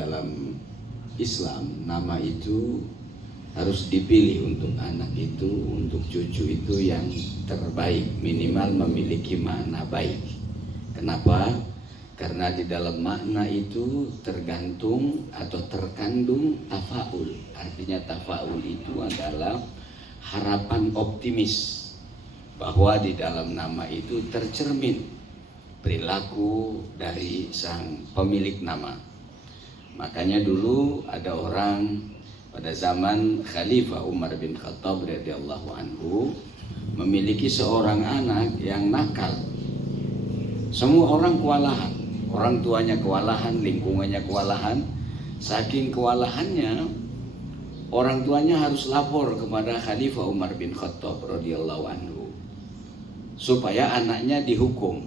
dalam Islam nama itu harus dipilih untuk anak itu, untuk cucu itu yang terbaik, minimal memiliki makna baik. Kenapa? Karena di dalam makna itu tergantung atau terkandung tafaul. Artinya tafaul itu adalah harapan optimis bahwa di dalam nama itu tercermin perilaku dari sang pemilik nama. Makanya dulu ada orang pada zaman Khalifah Umar bin Khattab radhiyallahu anhu memiliki seorang anak yang nakal. Semua orang kewalahan, orang tuanya kewalahan, lingkungannya kewalahan. Saking kewalahannya, orang tuanya harus lapor kepada Khalifah Umar bin Khattab radhiyallahu anhu supaya anaknya dihukum.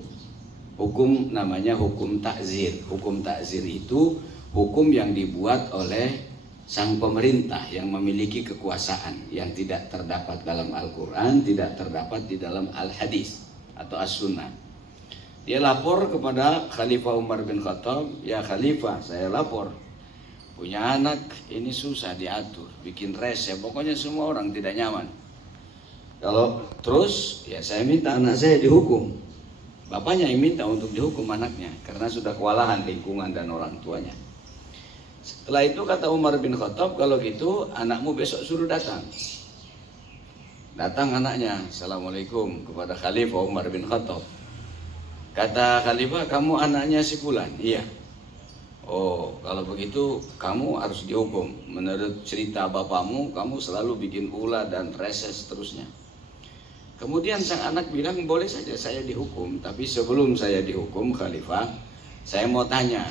Hukum namanya hukum takzir. Hukum takzir itu hukum yang dibuat oleh sang pemerintah yang memiliki kekuasaan, yang tidak terdapat dalam Al-Quran, tidak terdapat di dalam Al-Hadis atau As-Sunnah. Dia lapor kepada Khalifah Umar bin Khattab, ya Khalifah, saya lapor, punya anak ini susah diatur, bikin rese, pokoknya semua orang tidak nyaman. Kalau terus, ya saya minta anak saya dihukum. Bapaknya yang minta untuk dihukum anaknya karena sudah kewalahan lingkungan dan orang tuanya. Setelah itu kata Umar bin Khattab, kalau gitu anakmu besok suruh datang. Datang anaknya, Assalamualaikum kepada Khalifah Umar bin Khattab. Kata Khalifah, kamu anaknya si Fulan? Iya. Oh, kalau begitu kamu harus dihukum. Menurut cerita bapakmu, kamu selalu bikin ulah dan reses seterusnya. Kemudian sang anak bilang, boleh saja saya dihukum, tapi sebelum saya dihukum Khalifah, saya mau tanya,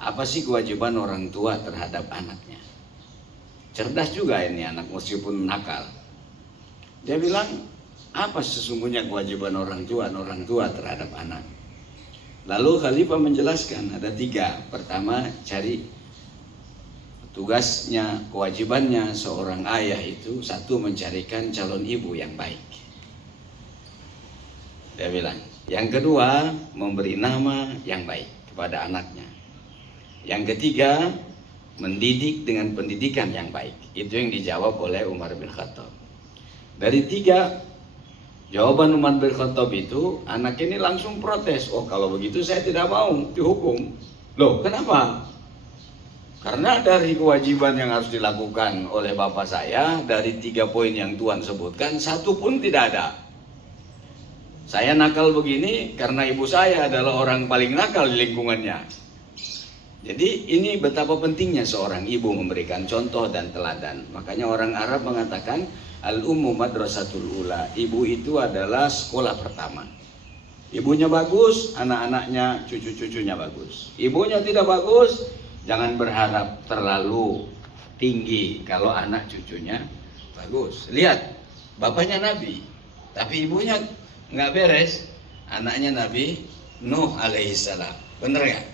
apa sih kewajiban orang tua terhadap anaknya? Cerdas juga ini anak meskipun nakal. Dia bilang, apa sesungguhnya kewajiban orang tua terhadap anak? Lalu Khalifah menjelaskan ada 3. Pertama, cari tugasnya, kewajibannya seorang ayah itu, 1 mencarikan calon ibu yang baik. Dia bilang, yang kedua memberi nama yang baik kepada anaknya. Yang ketiga mendidik dengan pendidikan yang baik. Itu yang dijawab oleh Umar bin Khattab. Dari 3 jawaban Umar bin Khattab itu, anak ini langsung protes. Oh, kalau begitu saya tidak mau dihukum. Loh, kenapa? Karena dari kewajiban yang harus dilakukan oleh bapak saya, dari 3 poin yang Tuhan sebutkan, 1 pun tidak ada. Saya nakal begini karena ibu saya adalah orang paling nakal di lingkungannya. Jadi ini betapa pentingnya seorang ibu memberikan contoh dan teladan. Makanya orang Arab mengatakan al-ummu madrasatul ula. Ibu itu adalah sekolah pertama. Ibunya bagus, anak-anaknya, cucu-cucunya bagus. Ibunya tidak bagus, jangan berharap terlalu tinggi kalau anak cucunya bagus. Lihat, bapaknya Nabi, tapi ibunya nggak beres. Anaknya Nabi Nuh alaihissalam. Bener nggak?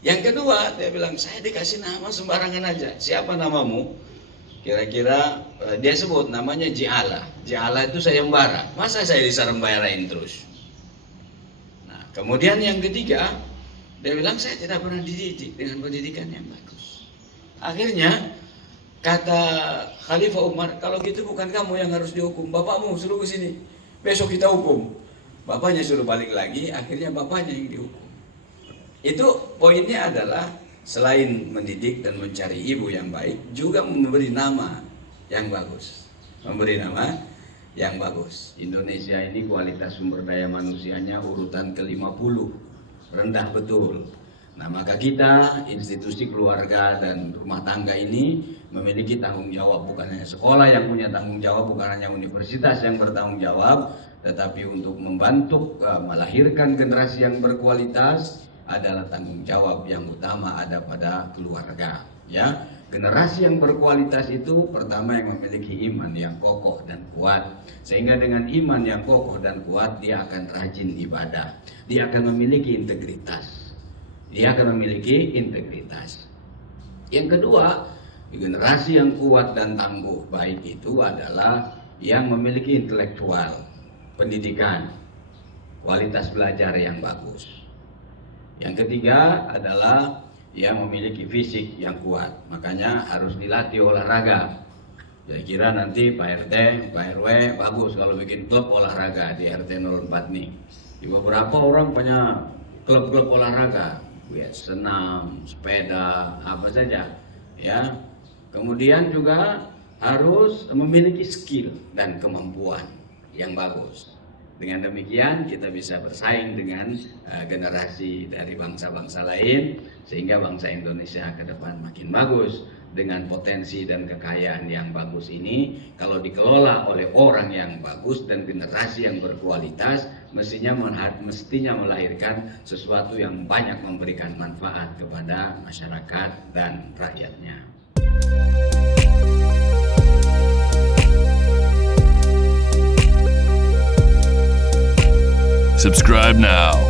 Yang kedua, dia bilang, saya dikasih nama sembarangan aja. Siapa namamu? Kira-kira dia sebut namanya Ji'ala. Ji'ala itu sayembara. Masa saya disayembarain terus? Nah, kemudian yang ketiga, dia bilang, saya tidak pernah dididik dengan pendidikan yang bagus. Akhirnya kata Khalifah Umar, kalau gitu bukan kamu yang harus dihukum, bapakmu suruh ke sini. Besok kita hukum. Bapaknya suruh balik lagi, akhirnya bapaknya yang dihukum. Itu poinnya adalah selain mendidik dan mencari ibu yang baik, juga memberi nama yang bagus. Memberi nama yang bagus. Indonesia ini kualitas sumber daya manusianya urutan ke-50, rendah betul. Nah, maka kita, institusi keluarga dan rumah tangga ini memiliki tanggung jawab. Bukan hanya sekolah yang punya tanggung jawab, bukan hanya universitas yang bertanggung jawab, tetapi untuk membantu melahirkan generasi yang berkualitas adalah tanggung jawab yang utama ada pada keluarga. Ya, generasi yang berkualitas itu pertama yang memiliki iman yang kokoh dan kuat. Sehingga dengan iman yang kokoh dan kuat, dia akan rajin ibadah. Dia akan memiliki integritas. Yang kedua, generasi yang kuat dan tangguh baik itu adalah yang memiliki intelektual, pendidikan, kualitas belajar yang bagus. Yang ketiga adalah yang memiliki fisik yang kuat. Makanya harus dilatih olahraga. Saya kira nanti Pak RT, Pak RW bagus kalau bikin klub olahraga di RT 04 nih. Di beberapa orang punya klub-klub olahraga, ya, senam, sepeda, apa saja. Ya. Kemudian juga harus memiliki skill dan kemampuan yang bagus. Dengan demikian kita bisa bersaing dengan generasi dari bangsa-bangsa lain, sehingga bangsa Indonesia ke depan makin bagus. Dengan potensi dan kekayaan yang bagus ini, kalau dikelola oleh orang yang bagus dan generasi yang berkualitas, mestinya melahirkan sesuatu yang banyak memberikan manfaat kepada masyarakat dan rakyatnya. Subscribe now.